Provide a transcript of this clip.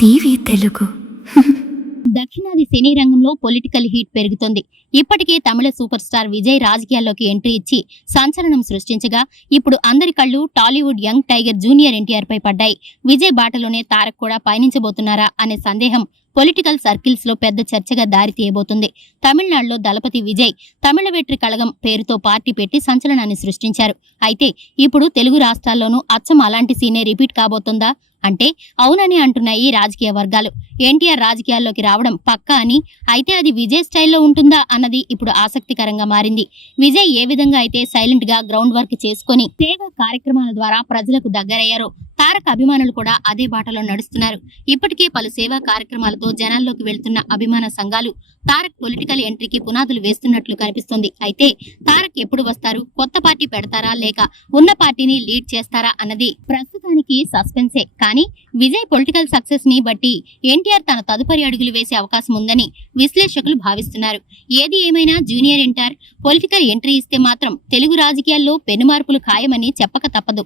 TV Telugu. దక్షిణాది సినీ రంగంలో political heat పెరుగుతోంది. ఇప్పటికే తమిళ సూపర్ స్టార్ విజయ్ రాజకీయాల్లోకి ఎంట్రీ ఇచ్చి సంచలనం సృష్టించగా, ఇప్పుడు అందరి కళ్ళు Tollywood young tiger junior NTR పై పడ్డాయి. విజయ్ బాటలోనే తారక్ కూడా పయనించబోతున్నారా అనే సందేహం పొలిటికల్ సర్కిల్స్ లో పెద్ద చర్చగా దారి తీయబోతుంది. తమిళనాడులో దళపతి విజయ్ తమిళ వెట్రి కళగం పేరుతో పార్టీ పెట్టి సంచలనాన్ని సృష్టించారు. అయితే ఇప్పుడు తెలుగు రాష్ట్రాల్లోనూ అచ్చం అలాంటి సీనే రిపీట్ కాబోతుందా అంటే అవునని అంటున్నాయి రాజకీయ వర్గాలు. ఎన్టీఆర్ రాజకీయాల్లోకి రావడం పక్కా అని, అయితే అది విజయ్ స్టైల్లో ఉంటుందా అన్నది ఇప్పుడు ఆసక్తికరంగా మారింది. విజయ్ ఏ విధంగా అయితే సైలెంట్ గా గ్రౌండ్ వర్క్ చేసుకుని సేవా కార్యక్రమాల ద్వారా ప్రజలకు దగ్గరయ్యారో, తారక్ అభిమానులు కూడా అదే బాటలో నడుస్తున్నారు. ఇప్పటికే పలు సేవా కార్యక్రమాలతో జనాల్లోకి వెళ్తున్న అభిమాన సంఘాలు తారక్ పొలిటికల్ ఎంట్రీకి పునాదులు వేస్తున్నట్లు కనిపిస్తోంది. అయితే తారక్ ఎప్పుడు వస్తారు, కొత్త పార్టీ పెడతారా లేక ఉన్న పార్టీని లీడ్ చేస్తారా అన్నది ప్రస్తుతానికి సస్పెన్సే. కానీ విజయ్ పొలిటికల్ సక్సెస్ ని బట్టి ఎన్టీఆర్ తన తదుపరి అడుగులు వేసే అవకాశం ఉందని విశ్లేషకులు భావిస్తున్నారు. ఏది ఏమైనా జూనియర్ ఎన్టీఆర్ పొలిటికల్ ఎంట్రీ ఇస్తే మాత్రం తెలుగు రాజకీయాల్లో పెనుమార్పులు ఖాయమని చెప్పక తప్పదు.